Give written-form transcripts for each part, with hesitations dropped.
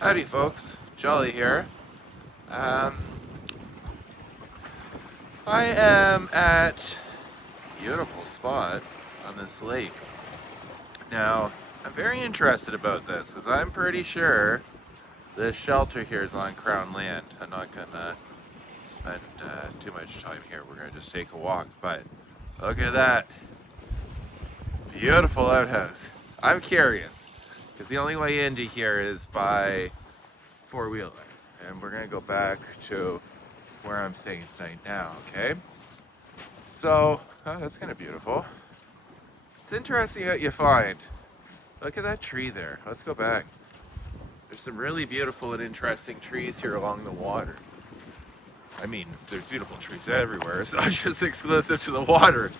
Howdy folks, Jolly here. Um, I am at a beautiful spot on this lake. Now, I'm very interested about this because I'm pretty sure this shelter here is on Crown land. I'm not gonna spend too much time here. We're gonna just take a walk, but look at that beautiful outhouse. I'm curious because the only way into here is by four-wheeler, and we're gonna go back to where I'm staying tonight now, okay? So, oh, that's kind of beautiful. It's interesting what you find. Look at that tree there. Let's go back. There's some really beautiful and interesting trees here along the water. I mean, there's beautiful trees everywhere. It's not just exclusive to the water.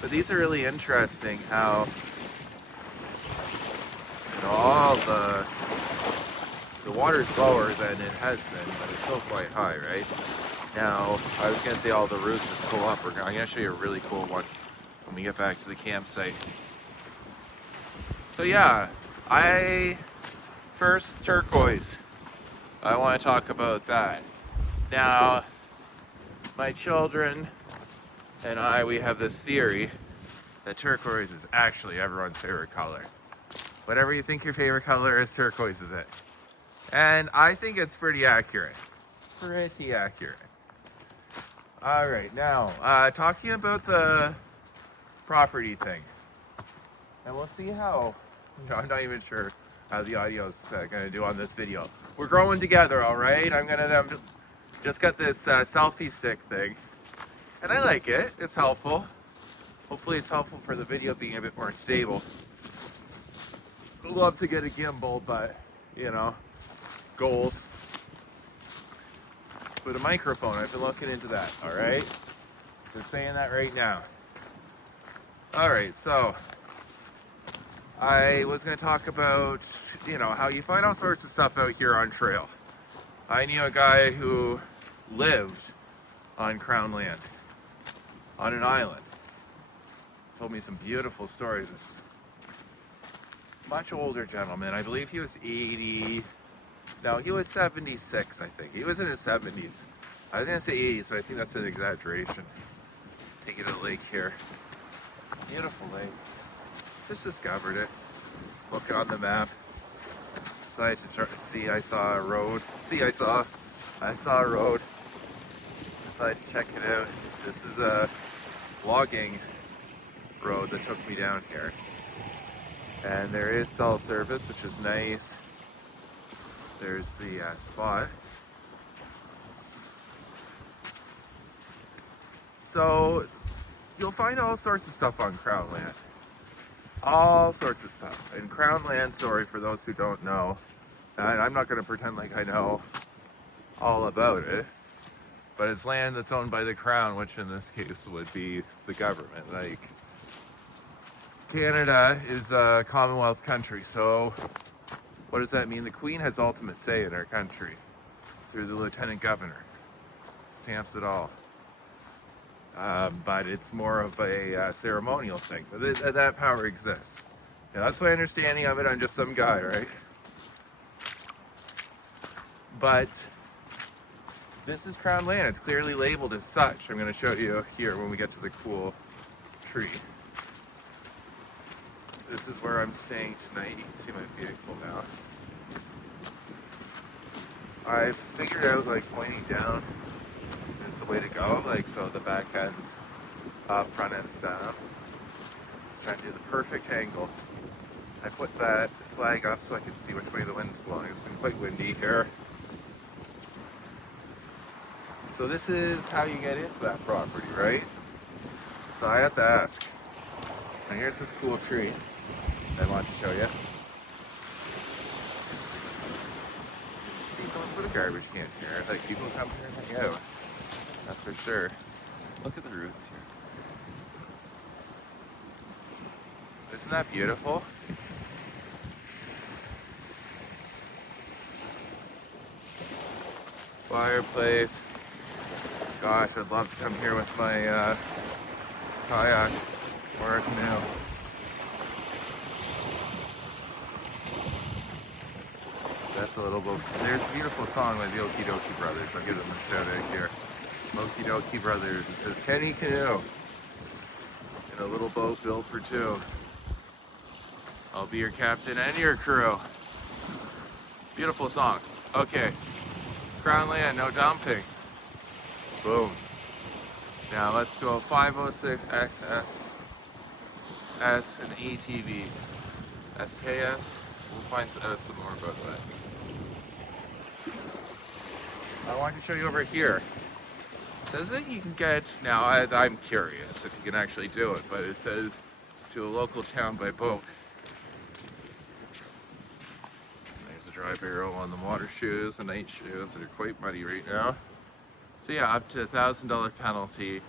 But these are really interesting how, all the water's lower than it has been, but it's still quite high, right? Now, I was gonna say all the roots just pull up. I'm gonna show you a really cool one when we get back to the campsite. So yeah, first Turquoise. I want to talk about that. Now, my children and we have this theory that turquoise is actually everyone's favorite color. Whatever you think your favorite color is, turquoise is it. And I think it's pretty accurate. Pretty accurate. All right, now, talking about the property thing. And we'll see how, I'm not even sure how the audio's gonna do on this video. We're growing together, all right? I'm gonna just got this selfie stick thing. And I like it, it's helpful. Hopefully it's helpful for the video being a bit more stable. I'd love to get a gimbal, but, you know, goals. With a microphone, I've been looking into that, all right? Just saying that right now. All right, so I was going to talk about, how you find all sorts of stuff out here on trail. I knew a guy who lived on Crown land, on an island. Told me some beautiful stories. This much older gentleman, I believe he was 80. No, he was 76, I think. He was in his 70s. I was going to say 80s, but I think that's an exaggeration. Taking a lake here. Beautiful lake. Just discovered it. Looking on the map. Decided to see, I saw a road. I saw a road. Decided to check it out. This is a logging road that took me down here. And there is cell service, which is nice. There's the spot. So you'll find all sorts of stuff on Crown land. All sorts of stuff. And Crown land, sorry for those who don't know, and I'm not going to pretend like I know all about it, but it's land that's owned by the Crown, which in this case would be the government. Like, Canada is a Commonwealth country, so what does that mean? The Queen has ultimate say in our country through the Lieutenant Governor. Stamps it all. But it's more of a ceremonial thing. That power exists. Yeah, that's my understanding of it. I'm just some guy, right? But this is Crown land. It's clearly labeled as such. I'm going to show you here when we get to the cool tree. This is where I'm staying tonight. You can see my vehicle now. I've figured out, like, pointing down is the way to go. Like, so the back end's up, front end's down. Just trying to do the perfect angle. I put that flag up so I can see which way the wind's blowing. It's been quite windy here. So this is how you get into that property, right? So I have to ask. Now here's this cool tree I want to show you. See, someone's put a garbage can here. Like, people come here and hang out. That's for sure. Look at the roots here. Isn't that beautiful? Fireplace. Gosh, I'd love to come here with my kayak or a canoe. That's a little bit. There's a beautiful song by the Okie Dokie Brothers. I'll give them a shout out here. Okie Dokie Brothers. It says Kenny Canoe in a little boat built for two. I'll be your captain and your crew. Beautiful song. Okay. Crown land, no dumping. Boom. Now let's go 506 XS S and ATV. SKS. We'll find out some more about that. I want to show you over here. It says that you can get, now I'm curious if you can actually do it, but it says to a local town by boat. There's a dry barrel on the water shoes, the night shoes that are quite muddy right now. So yeah, up to $1,000 penalty.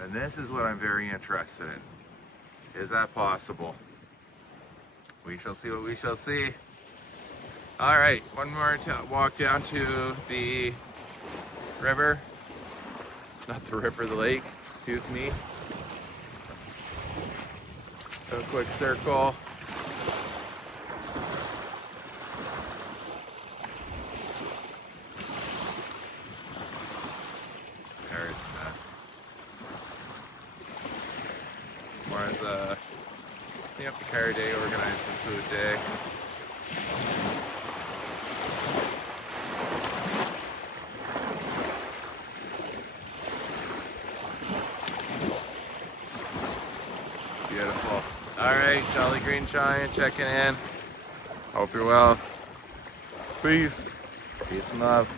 And this is what I'm very interested in. Is that possible? We shall see what we shall see. All right, one more walk down to the river. Not the river, the lake, excuse me. Do a quick circle. There's that. More clean up the car day, organize the food day. Beautiful. Alright, Jolly Green Giant checking in. Hope you're well. Peace. Peace and love.